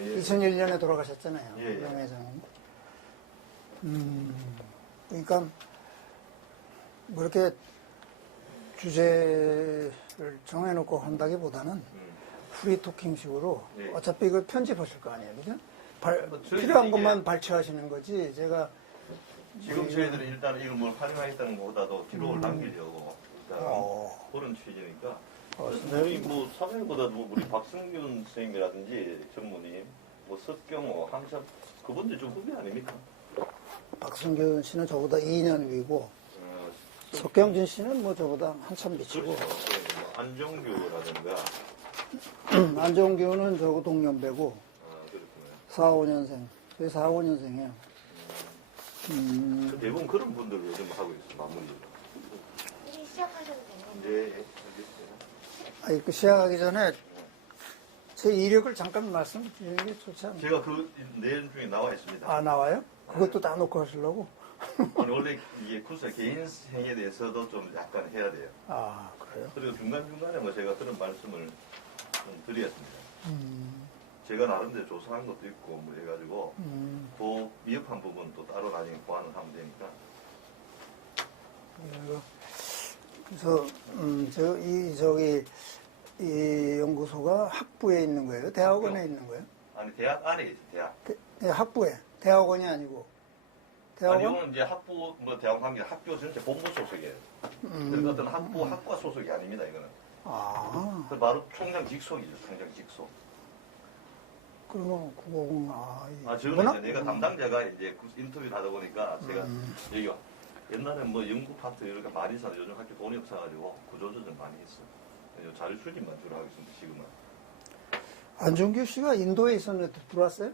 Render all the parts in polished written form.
예. 2001년에 돌아가셨잖아요. 예, 예. 명 회장님. 그러니까 뭐 이렇게 주제를 정해놓고 한다기보다는 프리토킹식으로 예. 어차피 이걸 편집하실 거 아니에요, 그죠? 뭐 저희들이 필요한 이게- 것만 발췌하시는 거지. 제가 지금 저희들은 일단 이걸 뭘 활용하겠다는 것보다도 기록을 남기려고 일단 그런 취지니까. 선생님이 뭐 사장님보다도 우리 박승균 선생님이라든지 전무님, 뭐 석경호, 함삼 그분들 좀 후배 아닙니까? 박승균 씨는 저보다 2년 위고 어, 석경진 씨는 뭐 저보다 한참 미치고 그렇죠. 네, 뭐 안정규라든가 안정규는 저거 동년배고 그렇구나. 4, 5년생. 저희 4, 5년생이에요. 그 대부분 그런 분들 요즘 하고 있어요. 마무리를. 이제 시작하셔도 되는데. 네, 알겠습니다. 아니, 그 시작하기 전에 제 이력을 잠깐 말씀드리는 게 좋지 않나요? 제가 그 내용 중에 나와 있습니다. 아, 나와요? 그것도 다 놓고 하시려고? 아니, 원래 이게 구사 개인 생에 대해서도 좀 약간 해야 돼요. 아, 그래요? 그리고 중간중간에 뭐 제가 그런 말씀을 좀 드렸습니다. 제가 나름대로 조사한 것도 있고 뭐 해가지고 그 미흡한 부분 또 따로 나중에 보완을 하면 되니까. 그래서, 이 연구소가 학부에 있는 거예요? 대학원에 있는 거예요? 아니 대학 안에 있어 대학. 학부에. 대학원이 아니고. 아니 대학원? 이거는 이제 학부 뭐 대학 관계 학교 전체 본부 소속이에요. 그러니까 어떤 학과 소속이 아닙니다 이거는. 아, 그 바로 총장 직속이죠 총장 직속. 그러면 그거구나. 아, 저는 문학? 이제 내가 담당자가 이제 인터뷰를 하다 보니까 제가 여기 와. 옛날에 뭐 연구 파트 이렇게 많이 사는 요즘 학교 돈이 없어가지고 구조조정 많이 했어. 자료 수집만 주로 하고 있습니다, 지금은. 안종규 씨가 인도에 있었는데 들어왔어요?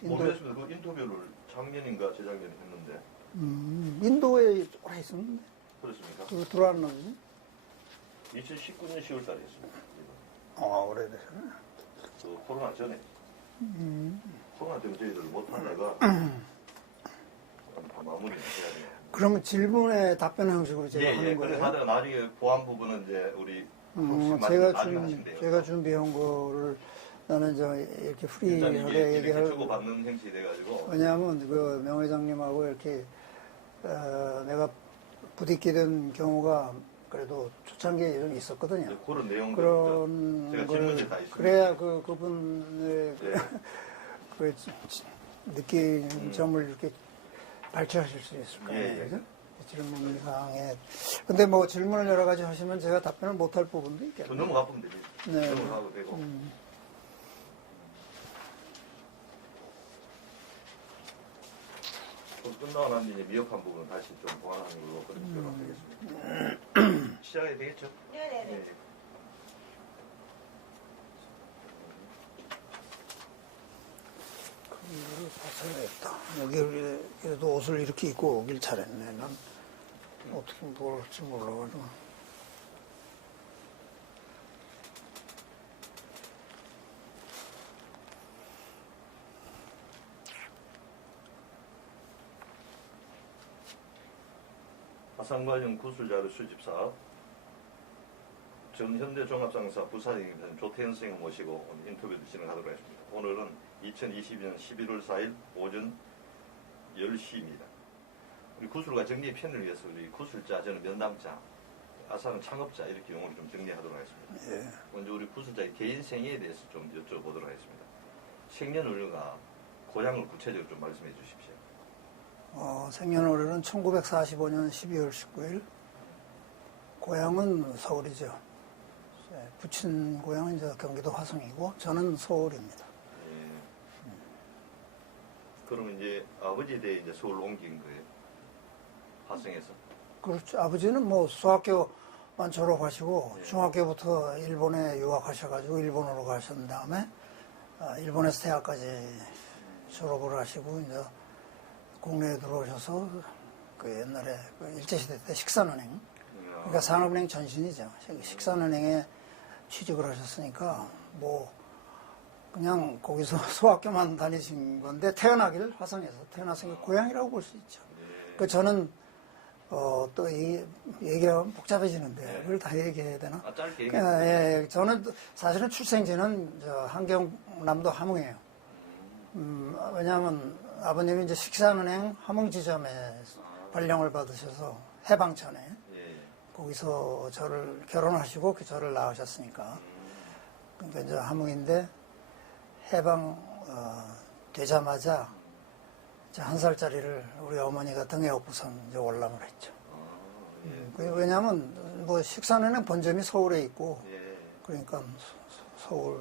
모르겠습니다. 그 인터뷰를 작년인가 재작년에 했는데. 인도에 오래 있었는데. 그렇습니까? 들어왔는지? 2019년 10월 달에 했습니다. 아, 오래되셨네. 그 코로나 전에. 코로나 때문에 저희들 못하다가 다 마무리를 해야 돼요. 그러면 질문에 답변 형식으로 제가 예, 하는 예. 거예요? 그래서 하다가 나중에 보안 부분은 이제 우리 제가 준비한 거를 나는 이렇게 일단 프리하게 이게 얘기할 주고받는 형식이 돼가지고. 왜냐하면 그 명 회장님하고 이렇게 내가 부딪히던 경우가 그래도 초창기에 좀 있었거든요. 그런 내용들 그런 제가 걸 질문지 다 있습니다. 그래야 그분의 네. 그 느낀 점을 이렇게 발췌하실 수 있을 거예요. 예, 예. 그죠? 질문 사항에. 근데 뭐 질문을 여러 가지 하시면 제가 답변을 못할 부분도 있겠네요. 넘어가 보면 되지. 네. 넘어가도 되고. 끝나고 난 뒤에 미흡한 부분은 다시 좀 보완하는 걸로 그렇게 하겠습니다. 시작해야 되겠죠? 네네네. 네. 이거를 사서야겠다. 여기 그래도 옷을 이렇게 입고 오길 잘했네. 난 어떻게 뭘 할지 몰라가지고. 화상관련 구술자료 수집 사업 전현대 종합장사 부사장님 조태현 선생을 모시고 오늘 인터뷰를 진행하도록 하겠습니다. 오늘은 2022년 11월 4일 오전 10시입니다. 우리 구술과 정리의 편을 위해서 우리 구술자, 저는 면담자, 아사는 창업자 이렇게 용어를 좀 정리하도록 하겠습니다. 예. 먼저 우리 구술자의 개인 생애에 대해서 좀 여쭤보도록 하겠습니다. 생년월일과 고향을 구체적으로 좀 말씀해 주십시오. 생년월일은 1945년 12월 19일. 고향은 서울이죠. 부친 고향은 이제 경기도 화성이고 저는 서울입니다. 예. 그러면 이제 아버지에 대해 이제 서울 옮긴 거예요? 화성에서? 그렇죠. 아버지는 뭐 수학교만 졸업하시고 예. 중학교부터 일본에 유학하셔가지고 일본으로 가신 다음에 일본에서 대학까지 졸업을 하시고 이제 국내에 들어오셔서 그 옛날에 그 일제시대 때 식산은행, 그러니까 산업은행 전신이죠. 식산은행에 취직을 하셨으니까 뭐 그냥 거기서 소학교만 다니신 건데 태어나기를 화성에서 태어났으니까 고향이라고 볼 수 있죠. 그 저는 또 얘기하면 복잡해지는데 그걸 다 얘기해야 되나? 짧게 예, 저는 사실은 출생지는 한경 경남도 함흥이에요. 왜냐하면 아버님이 이제 식산은행 함흥 지점에 발령을 받으셔서 해방전에 예. 거기서 저를 결혼하시고 저를 낳으셨으니까. 그러니까 이제 함흥인데 해방 되자마자 이제 1살짜리를 우리 어머니가 등에 업고선 이제 월남을 했죠. 왜냐하면 뭐 식산은행 본점이 서울에 있고 예. 그러니까 서울에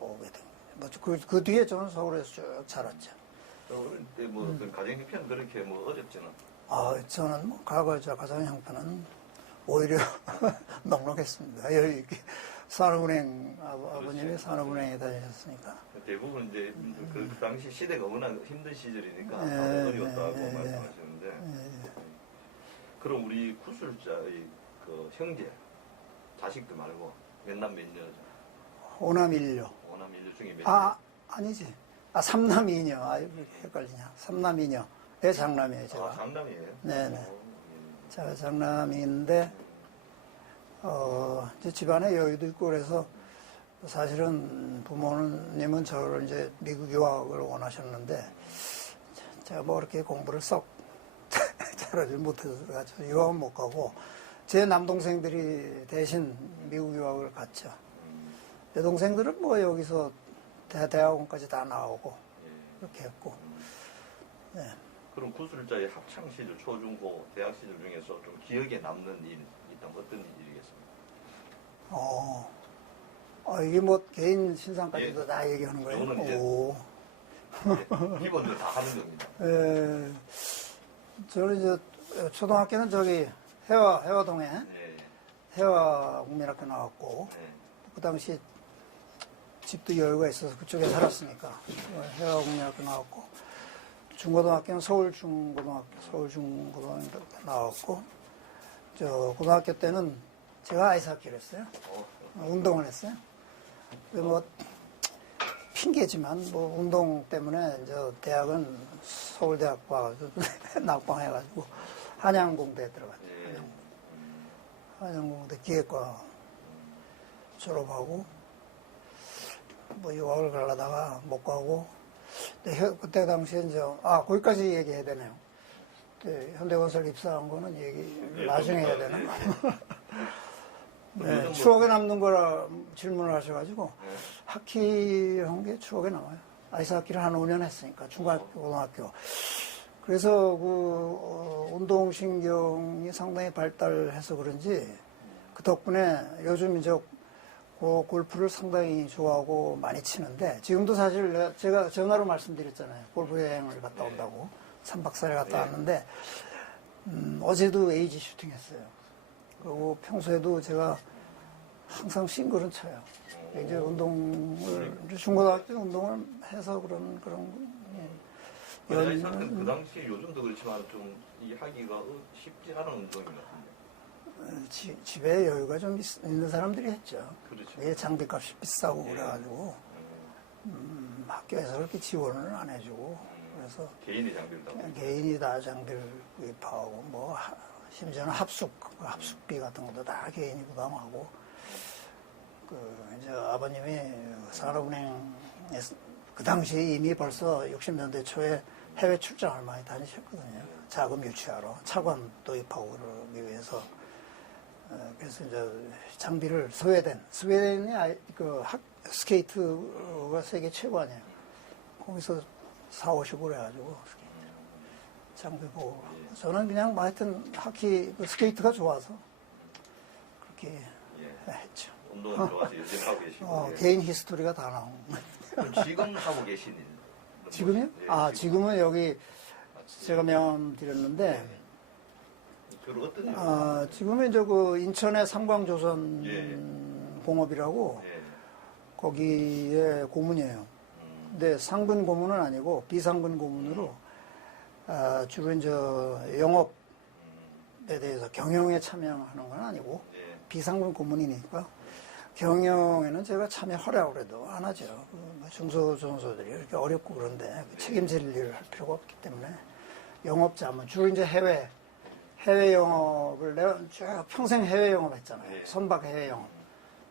오게 된 거죠. 그 뒤에 저는 서울에서 쭉 자랐죠. 그때 뭐 그 가정 형편 그렇게 뭐 어렵지는. 저는 뭐 과거 저 가정 형편은 오히려 넉넉했습니다. 여기 이렇게 산업은행 아버님이 산업은행에 다니셨으니까. 대부분 이제 그 당시 시대가 워낙 힘든 시절이니까 예, 다들 어려웠다고 예, 예, 말씀하시는데. 그럼 우리 구술자의 그 형제 자식들 말고 몇 남 몇 여자? 오남 일녀. 오남 일녀 중에 몇 여? 아니지. 삼남 이녀. 왜 헷갈리냐. 삼남 이녀. 내 장남이에요, 제가. 장남이에요? 네네. 제가 장남인데, 이제 집안에 여유도 있고 그래서 사실은 부모님은 저를 이제 미국 유학을 원하셨는데, 제가 뭐 그렇게 공부를 썩 잘하지 못해서 유학은 못 가고, 제 남동생들이 대신 미국 유학을 갔죠. 내 동생들은 뭐 여기서 대학원까지 다 나오고, 그렇게 했고, 네. 그럼 구술자의 학창 시절, 초중고, 대학 시절 중에서 좀 기억에 남는 일 있다면 어떤 일이겠습니까? 이게 뭐 개인 신상까지도 예. 다 얘기하는 거예요? 요거는 이제 오. 기본적으로 다 하는 겁니다. 저는 이제 초등학교는 저기 해화동에 예. 해화국민학교 나왔고, 예. 그 당시 집도 여유가 있어서 그쪽에 살았으니까 해화국민학교 나왔고, 중고등학교는 서울중고등학교 나왔고, 저 고등학교 때는 제가 아이스하키를 했어요. 운동을 했어요. 뭐 핑계지만 뭐 운동 때문에 저 대학은 서울대학 와가지고 낙방해가지고 한양공대에 들어갔죠. 예. 한양공대 기획과 졸업하고 뭐 유학을 가려다가 못 가고 그때 당시에 이제 거기까지 얘기해야 되네요. 현대건설 입사한 거는 나중에 해야 되나? 네, 추억에 남는 거라 질문을 하셔가지고 하키 한 게 추억에 남아요. 아이스하키를 한 5년 했으니까 중학교, 고등학교. 그래서 그 운동신경이 상당히 발달해서 그런지 그 덕분에 요즘 이제 골프를 상당히 좋아하고 많이 치는데 지금도 사실 제가 전화로 말씀드렸잖아요. 골프 여행을 갔다 온다고 3박 4일 갔다 왔는데 어제도 에이지 슈팅 했어요. 그리고 평소에도 제가 항상 싱글은 쳐요. 이제 중고등학교 운동을 해서 그런 그 당시 요즘도 그렇지만 좀 이 하기가 쉽지 않은 운동인 것 같은데. 집에 여유가 좀 있는 사람들이 했죠. 그렇죠. 장비값이 비싸고 그래가지고 학교에서 그렇게 지원을 안 해주고 그래서 개인이 장비를 다. 개인이 다 장비를 구입하고 뭐 심지어는 합숙비 같은 것도 다 개인이 부담하고 이제 아버님이 산업은행에 그 당시에 이미 벌써 60년대 초에 해외 출장을 많이 다니셨거든요. 자금 유치하러 차관 도입하고 그러기 위해서 그래서 이제 장비를 스웨덴이 스케이트가 세계 최고 아니에요. 거기서 4-50 그래가지고 장비 보고 저는 그냥 하여튼 스케이트가 좋아서 그렇게 했죠. 운동을 좋아서 요즘 하고 계시고. 개인 히스토리가 다 나온. 그럼 지금 하고 계신 일? 지금요? 지금은 여기 제가 명함드렸는데 어떤 일? 지금은 이제 인천의 삼광조선 공업이라고 거기에 고문이에요. 근데 상근 고문은 아니고 비상근 고문으로 주로 이제 영업에 대해서 경영에 참여하는 건 아니고 비상근 고문이니까 경영에는 제가 참여하려고 해도 안 하죠. 중소전소들이 이렇게 어렵고 그런데 책임질 일을 할 필요가 없기 때문에 영업자면 주로 이제 해외 영업을 내가 쭉 평생 해외 영업 했잖아요. 선박 해외 영업.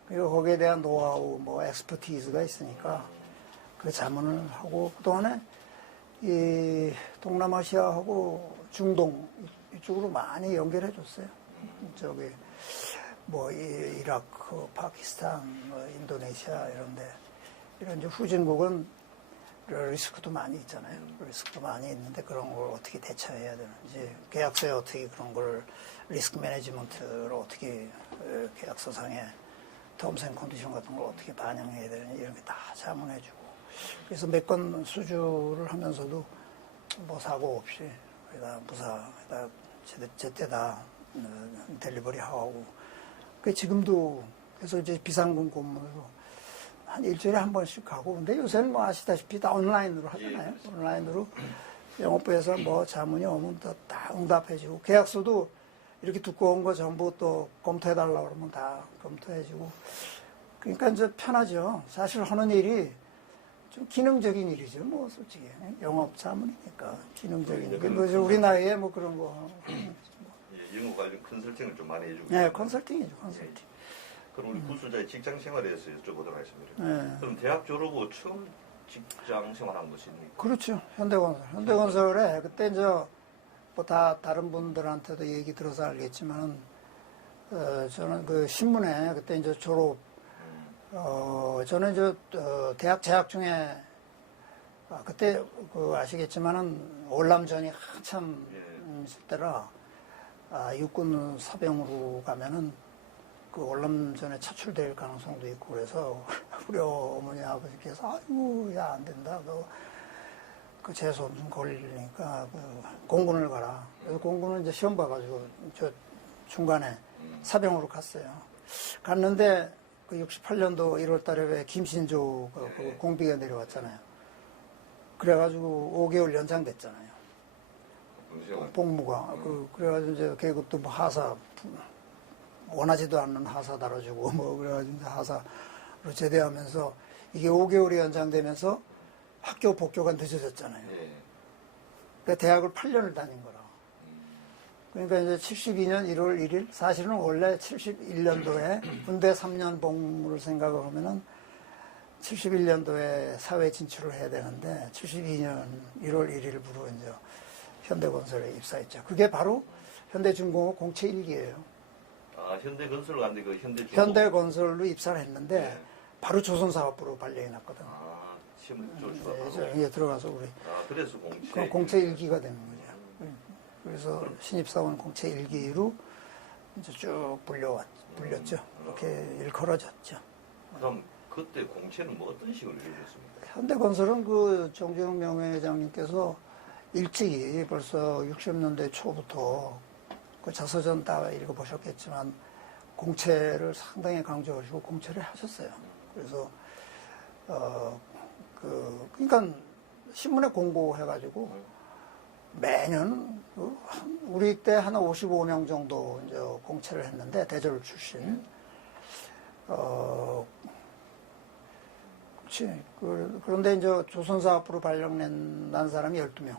그리고 거기에 대한 노하우, 뭐 엑스퍼티즈가 있으니까 그 자문을 하고 그동안에 이 동남아시아하고 중동 이쪽으로 많이 연결해 줬어요. 저기 뭐 이라크, 파키스탄, 뭐 인도네시아 이런데 이런 이제 후진국은 리스크도 많이 있잖아요. 리스크도 많이 있는데 그런 걸 어떻게 대처해야 되는지 계약서에 어떻게 그런 걸 리스크 매니지먼트를 어떻게 계약서상에 텀스 앤 컨디션 같은 걸 어떻게 반영해야 되는지 이런 게 다 자문해주고 그래서 몇 건 수주를 하면서도 뭐 사고 없이 거기다 무사에다 제때 다 델리버리 하고 그 지금도 그래서 이제 비상금 고문으로 한 일주일에 한 번씩 가고 근데 요새는 뭐 아시다시피 다 온라인으로 하잖아요. 온라인으로 영업부에서 뭐 자문이 오면 다 응답해주고 계약서도 이렇게 두꺼운 거 전부 또 검토해달라고 그러면 다 검토해주고 그러니까 이제 편하죠. 사실 하는 일이 좀 기능적인 일이죠. 뭐 솔직히 영업 자문이니까 기능적인 일. 뭐 우리 나이에 뭐 그런 거. 예, 영업 관련 컨설팅을 좀 많이 해주고. 네, 컨설팅이죠, 컨설팅. 그럼 우리 구술자의 직장 생활에 대해서 여쭤보도록 하겠습니다. 네. 그럼 대학 졸업 후 처음 직장 생활한 것입니까? 그렇죠. 현대건설. 현대건설에 그때 이제 뭐 다 다른 분들한테도 얘기 들어서 알겠지만 저는 그 신문에 그때 이제 졸업 저는 이제 대학 재학 중에 그때 그 아시겠지만은 월남전이 한참 있을 때라 육군 사병으로 가면은 그 월남전에 차출될 가능성도 있고 그래서 우리 어머니 아버지께서 아이고 야 안 된다 너 그 재수 없으면 걸리니까 그 공군을 가라. 그래서 공군은 이제 시험 봐가지고 저 중간에 사병으로 갔어요. 갔는데 그 68년도 1월달에 왜 김신조 그 공비가 내려왔잖아요. 그래가지고 5개월 연장됐잖아요. 복무가 그래가지고 이제 계급도 뭐 하사 원하지도 않는 하사 달아주고 뭐 그래가지고 이제 하사로 제대하면서 이게 5개월이 연장되면서 학교 복교가 늦어졌잖아요. 그러니까 대학을 8년을 다닌 거라. 그러니까 이제 72년 1월 1일 사실은 원래 71년도에 군대 3년 복무를 생각을 하면은 71년도에 사회 진출을 해야 되는데 72년 1월 1일부로 이제 현대건설에 입사했죠. 그게 바로 현대중공업 공채 1기예요. 아, 현대건설 갔는데 그 현대건설로 입사를 했는데 바로 조선사업부로 발령이 났거든. 아, 시험 졸업하고. 예, 들어가서 우리 그래서 공채. 공채 1기가 되는 거죠. 그래서 신입사원 공채 1기로 이제 쭉 불렸죠. 이렇게 일컬어졌죠. 그럼 그때 공채는 뭐 어떤 식으로 이루어졌습니까? 현대건설은 그 정주영 명예회장님께서 일찍이 벌써 60년대 초부터 그 자서전 다 읽어보셨겠지만 공채를 상당히 강조하시고 공채를 하셨어요. 그래서 그러니까 신문에 공고해가지고 매년 우리 때 한 55명 정도 이제 공채를 했는데 대졸 출신. 그렇지. 그런데 이제 조선사업부로 발령난 사람이 12명.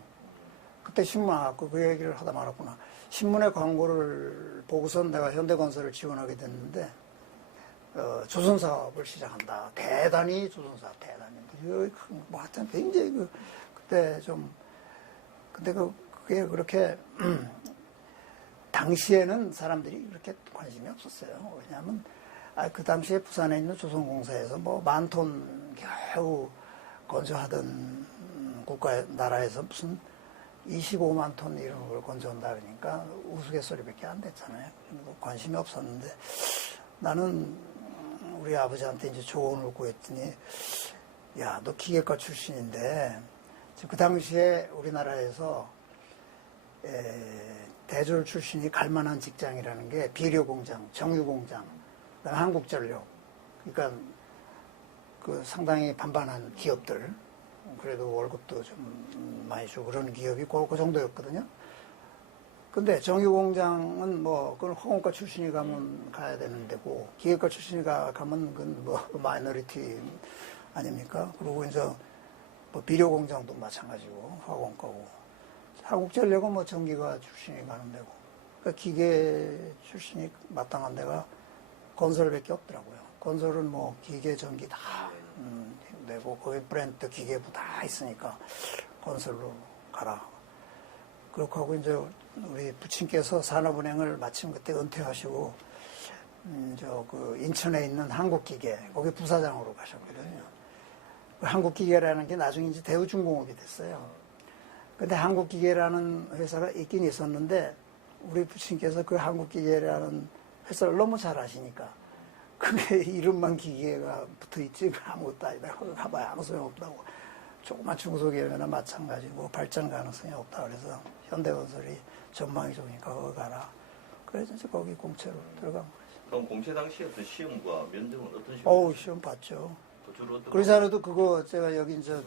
그때 신문 그 얘기를 하다 말았구나. 신문에 광고를 보고선 내가 현대건설을 지원하게 됐는데 조선사업을 시작한다. 대단히 조선사업 대단히. 뭐 하여튼 굉장히 그때 좀 근데 그게 그렇게 당시에는 사람들이 그렇게 관심이 없었어요. 왜냐하면 그 당시에 부산에 있는 조선공사에서 뭐 10,000톤 겨우 건조하던 나라에서 무슨 25만 톤 이런 걸 건조한다 그러니까 우스갯소리밖에 안 됐잖아요. 관심이 없었는데 나는 우리 아버지한테 이제 조언을 구했더니 야, 너 기계과 출신인데 그 당시에 우리나라에서 대졸 출신이 갈 만한 직장이라는 게 비료공장, 정유공장, 그다음에 한국전력. 그러니까 그 상당히 반반한 기업들. 그래도 월급도 좀 많이 주고 그런 기업이 그 정도였거든요. 근데 정유공장은 뭐 그건 화공과 출신이 가면 가야 되는 데고 기계과 출신이 가면 그건 뭐 마이너리티 아닙니까? 그리고 이제 뭐 비료공장도 마찬가지고 화공과고 한국전력은 뭐 전기가 출신이 가는 데고 그러니까 기계 출신이 마땅한 데가 건설밖에 없더라고요. 건설은 뭐 기계, 전기 다 되고 거기 브랜드 기계부 다 있으니까 건설로 가라. 그렇게 하고 이제 우리 부친께서 산업은행을 마침 그때 은퇴하시고 그 인천에 있는 한국기계 거기 부사장으로 가셨거든요. 그 한국기계라는 게 나중에 이제 대우중공업이 됐어요. 근데 한국기계라는 회사가 있긴 있었는데 우리 부친께서 그 한국기계라는 회사를 너무 잘 아시니까 그게 이름만 기계가 붙어있지 아무것도 아니다. 거기 가봐야 아무 소용 없다고. 조그만 중소기업이나 마찬가지고 발전 가능성이 없다. 그래서 현대건설이 전망이 좋으니까 거기 가라. 그래서 이제 거기 공채로 들어간 거죠. 그럼 공채 당시 어떤 시험과 면접은 어떤 식으로? 어우, 시험 봤죠. 주로 어떤 그러지 않아도 그거 제가 여기 이제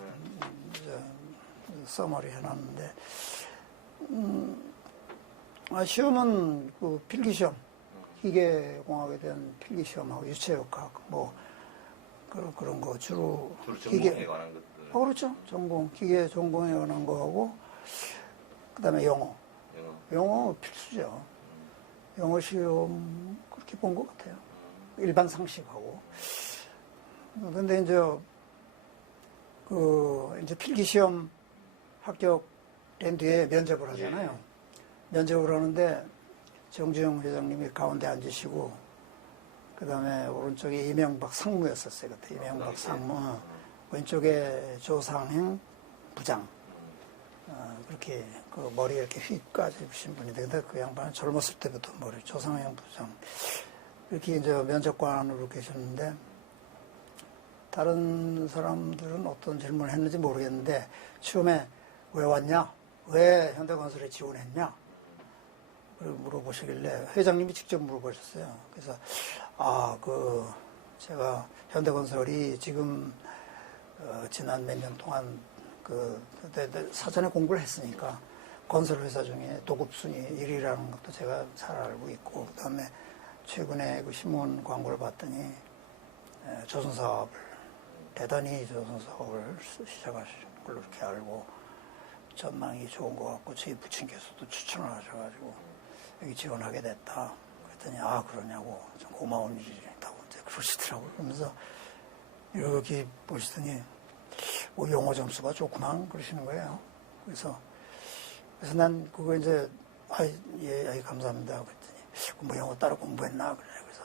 써머리 해놨는데, 시험은 그 필기시험, 기계공학에 대한 필기시험하고 유체역학, 뭐, 그런 거 주로. 전공에 관한 것들. 그렇죠. 전공, 기계 전공에 관한 거하고, 그 다음에 영어. 영어 필수죠. 영어 시험 그렇게 본 것 같아요. 일반 상식하고. 근데 이제 필기시험 합격된 뒤에 면접을 하잖아요. 면접을 하는데 정주영 회장님이 가운데 앉으시고, 그 다음에 오른쪽에 이명박 상무였었어요. 그때 이명박 상무. 왼쪽에 조상행 부장. 그렇게 그 머리 이렇게 휙까지 입으신 분인데, 근데 그 양반은 젊었을 때부터 머리 조상행 부장. 이렇게 이제 면접관으로 계셨는데, 다른 사람들은 어떤 질문을 했는지 모르겠는데, 처음에 왜 왔냐? 왜 현대건설에 지원했냐? 그걸 물어보시길래 회장님이 직접 물어보셨어요. 그래서, 제가 현대건설이 지금, 지난 몇 년 동안 사전에 공부를 했으니까 건설회사 중에 도급순위 1위라는 것도 제가 잘 알고 있고, 그 다음에 최근에 그 신문 광고를 봤더니 조선사업을 대단히 조선사업을 시작하신 걸로 이렇게 알고 전망이 좋은 것 같고 저희 부친께서도 추천을 하셔가지고 여기 지원하게 됐다. 그랬더니 그러냐고 좀 고마운 일이라고 이제 그러시더라고요. 그러면서 여기 보시더니 영어 점수가 좋구만 그러시는 거예요. 그래서 난 그거 이제 예, 감사합니다. 그랬더니 뭐 영어 따로 공부했나 그래. 그래서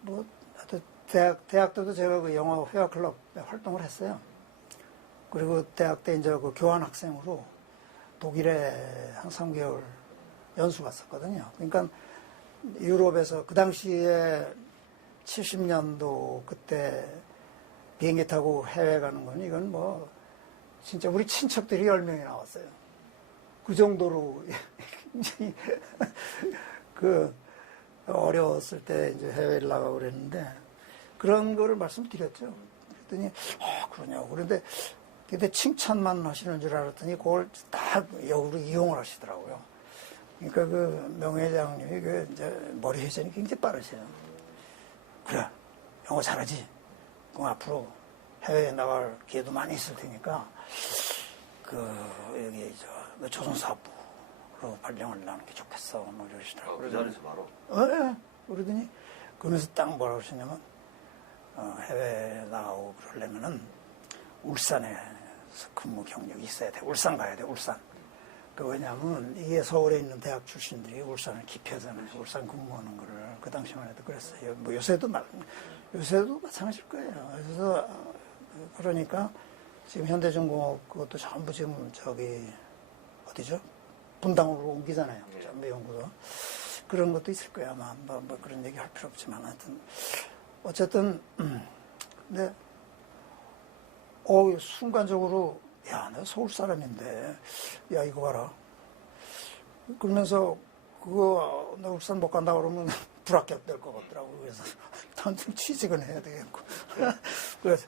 뭐 대학 때도 제가 그 영어 회화 클럽에 활동을 했어요. 그리고 대학 때 이제 그 교환 학생으로 독일에 한 3개월 연수 갔었거든요. 그러니까 유럽에서 그 당시에 70년도 그때 비행기 타고 해외 가는 건 이건 뭐 진짜 우리 친척들이 10명이 나왔어요. 그 정도로 굉장히 어려웠을 때 이제 해외를 나가고 그랬는데 그런 거를 말씀드렸죠. 그랬더니 그러냐고. 그런데 칭찬만 하시는 줄 알았더니 그걸 다 역으로 이용을 하시더라고요. 그러니까 그 명회장님이 이제 머리 회전이 굉장히 빠르세요. 그래, 영어 잘하지? 그럼 앞으로 해외에 나갈 기회도 많이 있을 테니까 여기 조선사업부로 발령을 나는 게 좋겠어. 뭐 이러시더라고요. 그 자리에서 바로? 예. 그러더니 그러면서 딱 뭐라 그러시냐면 해외 나가고 그러려면은 울산에서 근무 경력이 있어야 돼. 울산 가야 돼. 울산. 왜냐하면 이게 서울에 있는 대학 출신들이 울산을 기피하잖아요. 울산 근무하는 거를 그 당시만 해도 그랬어요. 뭐 요새도 마찬가지일 거예요. 그래서 그러니까 지금 현대중공업 그것도 전부 지금 어디죠? 분당으로 옮기잖아요. 전부 연구소. 그런 것도 있을 거야. 아마 뭐 그런 얘기 할 필요 없지만 하여튼 어쨌든 근데 순간적으로 야, 내가 서울 사람인데 야 이거 봐라. 그러면서 나 울산 못 간다 그러면 불합격될 것 같더라고. 그래서 단순 취직은 해야 되겠고. 그래서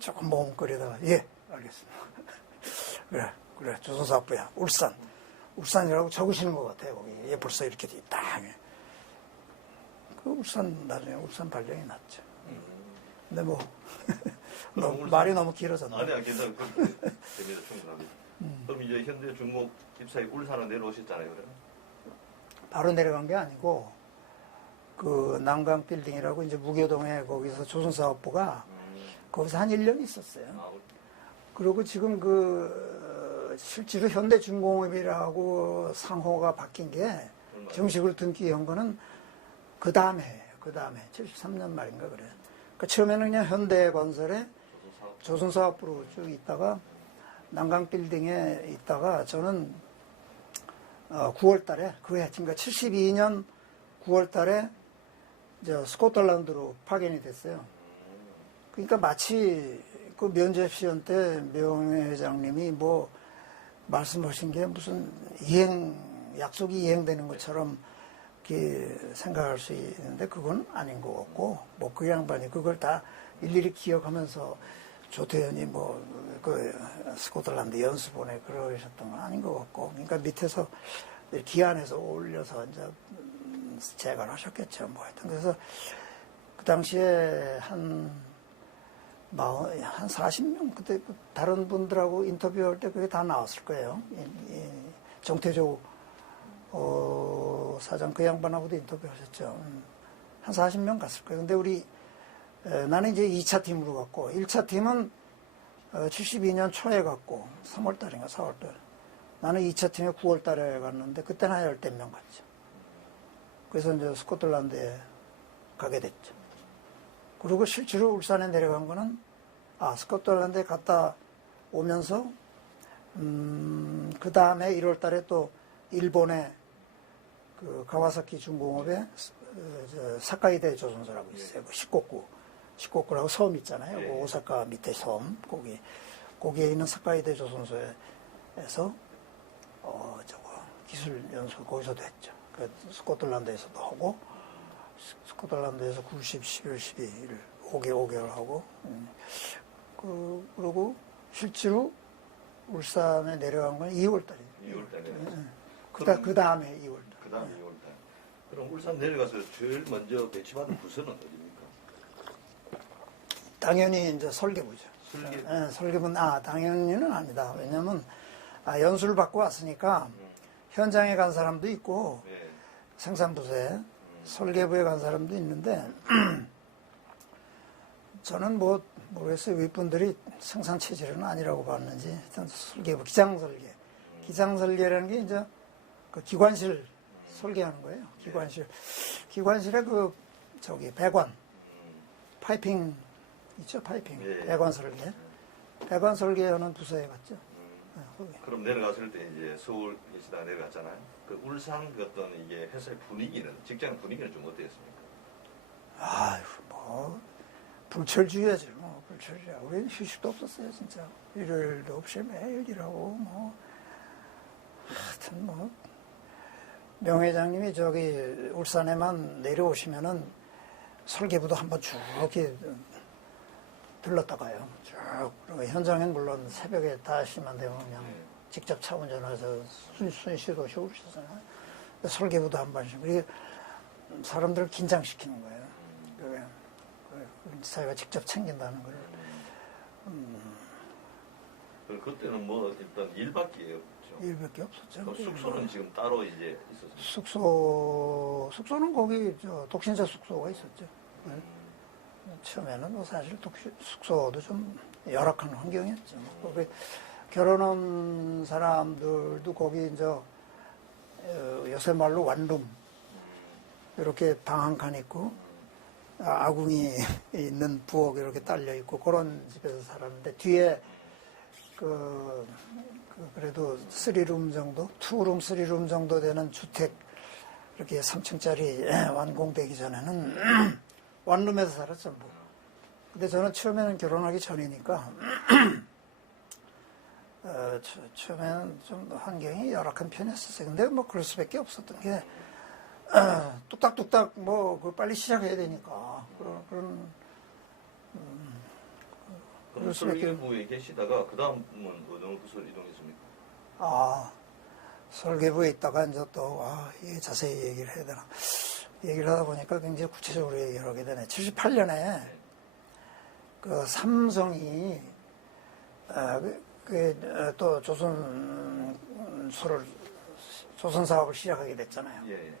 조금 머뭇거리다가 예, 알겠습니다. 그래 조선사업부야 울산이라고 적으시는 것 같아요. 거기 벌써 이렇게 딱. 나중에 울산 발령이 났죠. 근데 뭐 말이 너무 길어졌네. 아니야, 괜찮아요. 됩니다. 충분합니다. 그럼 이제 현대중공업 입사에 울산으로 내려오셨잖아요, 그러면? 바로 내려간 게 아니고 그 난강 빌딩이라고 이제 무교동에 거기서 조선사업부가 거기서 한 1년 있었어요. 아, 그리고 지금 실제로 현대중공업이라고 상호가 바뀐 게 얼마요? 정식으로 등기한 거는 그 다음에 73년 말인가 그래요. 그러니까 처음에는 그냥 현대건설에 조선사업부로 쭉 있다가 난강 빌딩에 있다가 저는 9월 달에 그러니까 72년 9월 달에 스코틀랜드로 파견이 됐어요. 그러니까 마치 그 면접 시연 때 명예 회장님이 뭐 말씀하신 게 무슨 약속이 이행되는 것처럼 이렇게 생각할 수 있는데 그건 아닌 것 같고, 뭐 그 양반이 그걸 다 일일이 기억하면서 조태현이 뭐 그 스코틀랜드 연수 보내 그러셨던 건 아닌 것 같고, 그러니까 밑에서 기안에서 올려서 이제 제가를 하셨겠죠. 뭐 하여튼 그래서 그 당시에 한 40명, 그때 다른 분들하고 인터뷰할 때 그게 다 나왔을 거예요. 정태조 사장 그 양반하고도 인터뷰하셨죠. 한 40명 갔을 거예요. 근데 나는 이제 2차 팀으로 갔고, 1차 팀은 72년 초에 갔고, 3월 달인가 4월 달. 나는 2차 팀에 9월 달에 갔는데, 그때는 한 10명 갔죠. 그래서 이제 스코틀랜드에 가게 됐죠. 그리고 실제로 울산에 내려간 거는, 스코틀랜드에 갔다 오면서, 그 다음에 1월 달에 또 일본의 그 가와사키 중공업에 사카이데 조선소라고 있어요. 그 시코쿠라고 섬 있잖아요. 그 오사카 밑에 섬, 거기에 있는 사카이데 조선소에서, 기술 연수 거기서도 했죠. 그 스코틀랜드에서도 하고, 스코틀랜드에서 90, 11, 12일 5개월 하고, 그리고 실제로 울산에 내려간 건 2월 달이에요. 2월 달에. 그 다음에 2월 달. 그 다음에 2월 달. 그럼 울산 내려가서 제일 먼저 배치받은 부서는 어디입니까? 당연히 이제 설계부죠. 설계부는, 당연히는 아니다. 왜냐면, 연수를 받고 왔으니까, 현장에 간 사람도 있고, 네. 생산부서에, 설계부에 간 사람도 있는데, 저는 모르겠어요. 윗분들이 생산 체질은 아니라고 봤는지, 일단 설계부, 기장설계. 기장설계라는 게 이제 그 기관실 설계하는 거예요. 기관실에 배관, 파이핑 있죠, 파이핑. 예. 배관 설계. 배관 설계하는 부서에 갔죠. 거기. 그럼 내려갔을 때 이제 서울 계시다가 내려갔잖아요. 그 울산 어떤 이게 회사의 분위기는, 직장 분위기는 좀 어땠습니까? 불철주야죠. 불철주야. 우리는 휴식도 없었어요, 진짜. 일요일도 없이 매일 일하고, 하여튼 명 회장님이 울산에만 내려오시면은 설계부도 한번 쭉 이렇게 들렀다 가요. 쭉. 그리고 현장엔 물론 새벽에 다시만 되면 그냥 직접 차 운전해서 순시도 쉬고 오셨잖아요. 설계부도 한 번씩. 그리고 사람들을 긴장시키는 거예요. 자기가 직접 챙긴다는 걸. 그때는 일단 일밖에 없죠. 일밖에 없었죠. 그 숙소는 지금 따로 이제 있었어요. 숙소는 거기 독신자 숙소가 있었죠. 처음에는 사실 숙소도 좀 열악한 환경이었죠. 거기 결혼한 사람들도 거기 요새 말로 원룸 이렇게 방 한 칸 있고 아궁이 있는 부엌 이렇게 딸려 있고 그런 집에서 살았는데 뒤에 그래도 3룸 정도, 2룸, 3룸 정도 되는 주택 이렇게 3층짜리 완공되기 전에는 원룸에서 살았죠. 근데 저는 처음에는 결혼하기 전이니까 처음에는 좀 환경이 열악한 편이었어요. 근데 그럴 수밖에 없었던 게 뚝딱뚝딱 빨리 시작해야 되니까 그런 그럼 설계부에 계시다가 그 다음은 어느 부서로 이동했습니까? 설계부에 있다가 이제 또 이게 자세히 얘기를 해야 되나. 얘기를 하다 보니까 굉장히 구체적으로 얘기를 하게 되네. 78년에 그 삼성이 또 조선 사업을 시작하게 됐잖아요. 예.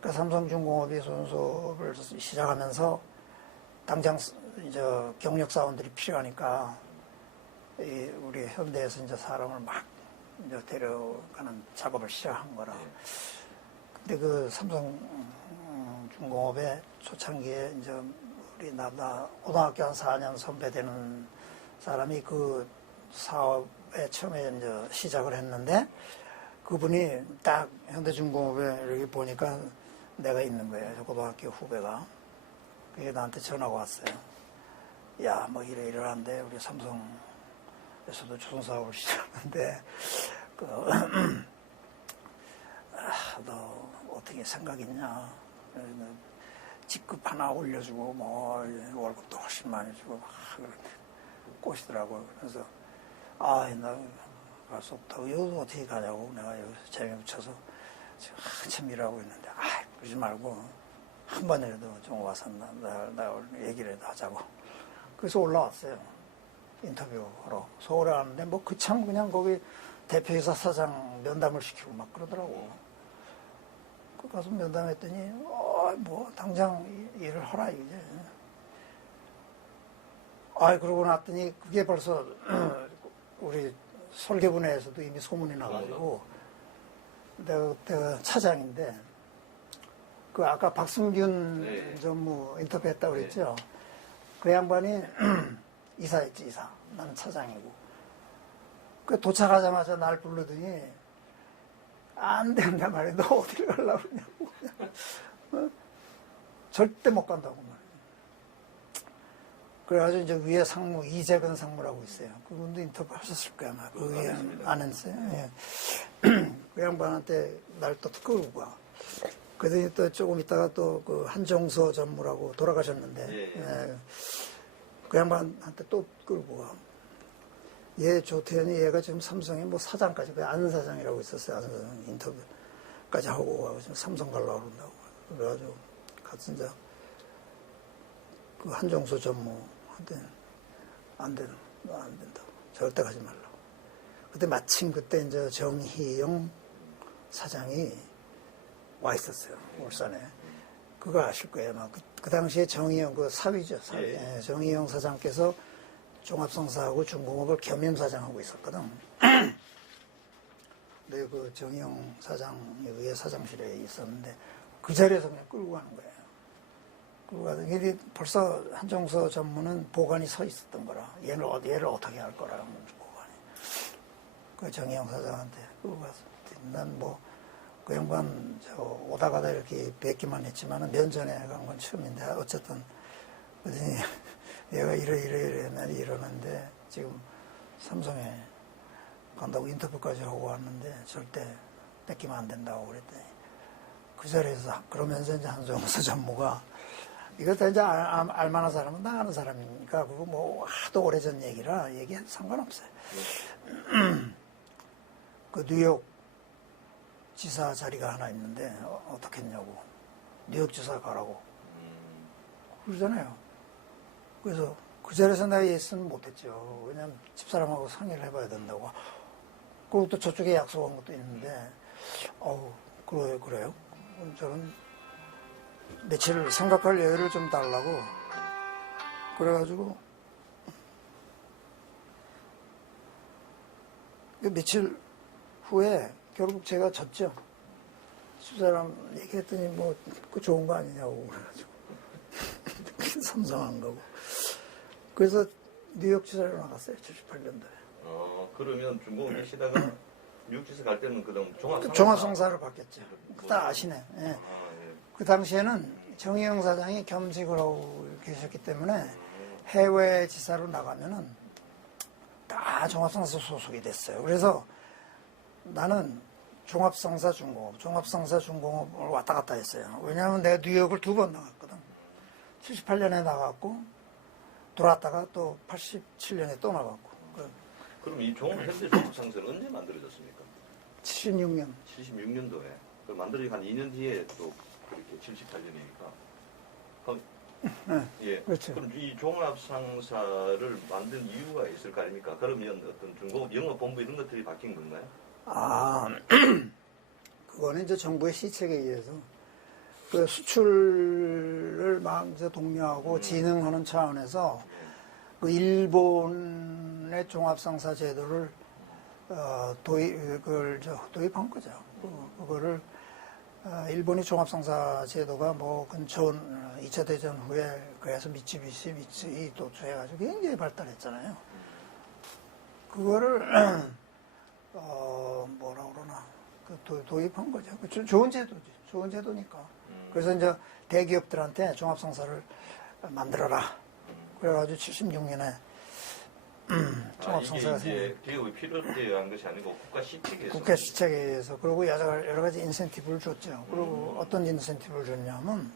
그러니까 삼성중공업이 손수업을 시작하면서 당장 이제 경력 사원들이 필요하니까 우리 현대에서 이제 사람을 막 이제 데려가는 작업을 시작한 거라. 근데 그 삼성중공업의 초창기에 이제 우리 나보다 고등학교 한 4년 선배 되는 사람이 그 사업에 처음에 이제 시작을 했는데 그분이 딱 현대중공업에 이렇게 보니까 내가 있는 거예요. 고등학교 후배가. 그게 나한테 전화가 왔어요. 야, 뭐 이러한데 우리 삼성에서도 조선사업을 시작하는데 너 어떻게 생각 있냐? 직급 하나 올려주고 뭐 월급도 훨씬 많이 주고 막 꼬시더라고요. 그래서 나 갈 수 없다고. 여기 어떻게 가냐고 내가 여기서 재미붙여서 지금 한참 일하고 있는데 그러지 말고 한 번이라도 좀 와서 나 얘기를 하자고. 그래서 올라왔어요. 인터뷰하러. 서울에 왔는데 뭐 그참 그냥 거기 대표이사 사장 면담을 시키고 막 그러더라고. 그 가서 면담했더니 뭐 당장 일을 하라 이제. 그러고 났더니 그게 벌써 우리 설계부 내에서도 이미 소문이 나가지고 내가 차장인데 그 아까 박승균 전무 인터뷰했다고 그랬죠. 그 양반이 이사였지 이사. 나는 차장이고. 그 도착하자마자 날 부르더니 안 된다 말이야. 너 어디를 가려고 그러냐고. 절대 못 간다고 말이야. 그래가지고 이제 위에 상무, 이재근 상무라고 있어요. 그분도 인터뷰 하셨을 거야, 아마. 그 위에 안 했어요. 예. 그 양반한테 날 또 끌고 가. 그러더니 또 조금 있다가 또 그 한종서 전무라고 돌아가셨는데, 예. 그 양반한테 또 끌고 가. 얘 조태현이 얘가 지금 삼성에 뭐 사장까지, 그 안 사장이라고 있었어요. 안 사장 인터뷰까지 하고 가고 지금 삼성 가려고 그런다고. 그래가지고 같이 이제 그 한종서 전무한테 안 된다고. 절대 가지 말라고. 그때 마침 그때 이제 정희영 사장이 와 있었어요. 울산에. 그거 아실 거예요. 아마 그 당시에 정희영, 그 사위죠. 사위. 예, 정희영 사장께서 종합성사하고 중공업을 겸임사장하고 있었거든. 근데 그 정희영 사장이 의회 사장실에 있었는데 그 자리에서 그냥 끌고 가는 거예요. 끌고 가더니 벌써 한종서 전무는 보관이 서 있었던 거라. 얘를 어떻게 할 거라고 보관이. 그 정희영 사장한테 끌고 가서 난 뭐 그 양반 오다 가다 이렇게 뵙기만 했지만 면전에 간 건 처음인데 어쨌든 그러더니 얘가 이래 이러는데 지금 삼성에 간다고 인터뷰까지 하고 왔는데 절대 뺏기면 안 된다고 그랬더니 그 자리에서 그러면서 이제 한종서 전무가 이것도 이제 알만한 사람은 다 아는 사람이니까 그거 뭐 하도 오래전 얘기라 얘기해도 상관없어요. 그 뉴욕 지사 자리가 하나 있는데 어떻게 했냐고. 뉴욕 지사 가라고. 그러잖아요. 그래서 그 자리에서 내가 예스는 못했죠. 왜냐면 집사람하고 상의를 해봐야 된다고. 그리고 또 저쪽에 약속한 것도 있는데 그래요? 저는 며칠 생각할 여유를 좀 달라고. 그래가지고 며칠 후에 결국 제가 졌죠. 집사람 얘기했더니 뭐 그 좋은 거 아니냐고 그래가지고 삼성한 거고. 그래서 뉴욕 지사로 나갔어요. 78년도에. 그러면 중공업 계시다가 뉴욕 지사 갈 때는 그다음 종합성사를 바뀌었죠. 다 아시네. 예. 그 당시에는 정희영 사장이 겸직을 하고 계셨기 때문에 해외 지사로 나가면은 다 종합성사 소속이 됐어요. 그래서 나는 종합성사 중공업을 왔다 갔다 했어요. 왜냐하면 내가 뉴욕을 2번 나갔거든. 78년에 나갔고 돌아왔다가 또 87년에 또 나갔고. 그럼 이 현대 종합상사는 언제 만들어졌습니까? 76년. 76년도에. 그 만들어지고 한 2년 뒤에 또 그렇게 78년이니까. 네, 예. 그렇죠. 그럼 이 종합상사를 만든 이유가 있을 거 아닙니까? 그러면 어떤 중공업 영업본부 이런 것들이 바뀐 건가요? 그거는 이제 정부의 시책에 의해서 그 수출을 막 이제 독려하고 진흥하는 차원에서 그 일본의 종합상사 제도를 도입한 거죠. 그거를 일본이 종합상사 제도가 뭐 근처 2차 대전 후에 그래서 미쯔비시, 미쯔이, 도쿄 해가지고 굉장히 발달했잖아요. 그거를 뭐라 그러나 도입한 거죠. 좋은 제도지. 좋은 제도니까. 그래서 이제 대기업들한테 종합상사를 만들어라. 그래가지고 76년에 종합상사가 이게 기업이 필요에 한 것이 아니고 국가 시책에서. 국가 시책에서 그리고 여러 가지 인센티브를 줬죠. 그리고 어떤 인센티브를 줬냐면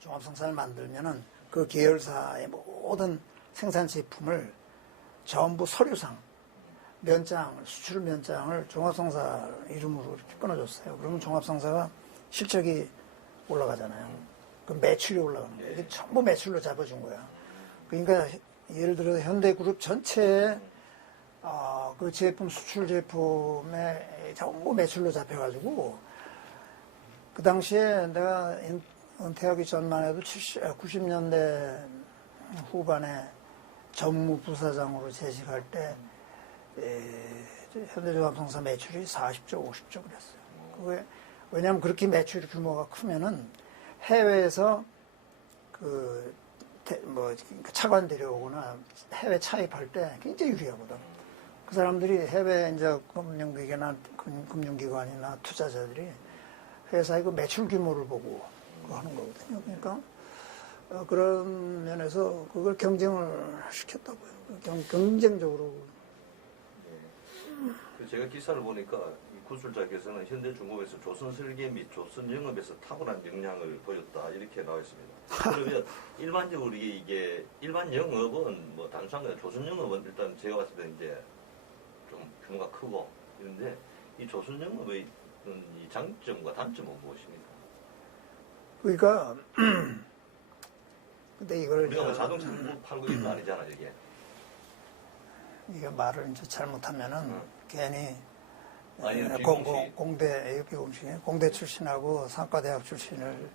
종합상사를 만들면은 그 계열사의 모든 생산 제품을 전부 서류상 면장, 수출 면장을 종합상사 이름으로 이렇게 끊어줬어요. 그러면 종합상사가 실적이 올라가잖아요. 그 매출이 올라가는 거예요. 이게 전부 매출로 잡아준 거야. 그러니까 예를 들어 현대그룹 전체에 그 제품, 수출 제품에 전부 매출로 잡혀가지고 그 당시에 내가 은퇴하기 전만 해도 90년대 후반에 전무부사장으로 재직할 때 현대종합상사 매출이 40조, 50조 그랬어요. 왜냐하면 그렇게 매출 규모가 크면은 해외에서 차관 데려오거나 해외 차입할 때 굉장히 유리하거든. 그 사람들이 해외 이제 금융기관이나 투자자들이 회사의 그 매출 규모를 보고 하는 거거든요. 그러니까 그런 면에서 그걸 경쟁을 시켰다고요. 경쟁적으로. 제가 기사를 보니까 이 구술자께서는 현대중공업에서 조선설계 및 조선영업에서 탁월한 역량을 보였다 이렇게 나와 있습니다. 그러면 일반적으로 이게 일반 영업은 뭐 단순한 거예요. 조선영업은 일단 제가 봤을 때 이제 좀 규모가 크고 이런데 이 조선영업의 이 장점과 단점은 무엇입니까? 그러니까 근데 이걸 우리가 뭐 자동차 팔고 이런 거 아니잖아 이게. 이게 말을 이제 잘못하면은 괜히 아니요, 공대 출신하고 상과대학 출신을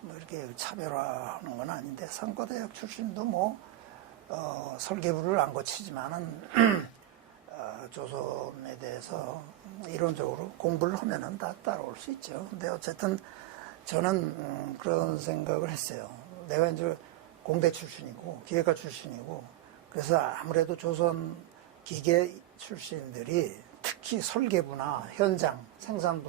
뭐 이렇게 차별화하는 건 아닌데 상과대학 출신도 뭐 설계부를 안 거치지만은 조선에 대해서 이론적으로 공부를 하면은 다 따라올 수 있죠. 근데 어쨌든 저는 그런 생각을 했어요. 내가 이제 공대 출신이고 기계과 출신이고 그래서 아무래도 조선 기계 출신들이 특히 설계부나 현장 생산부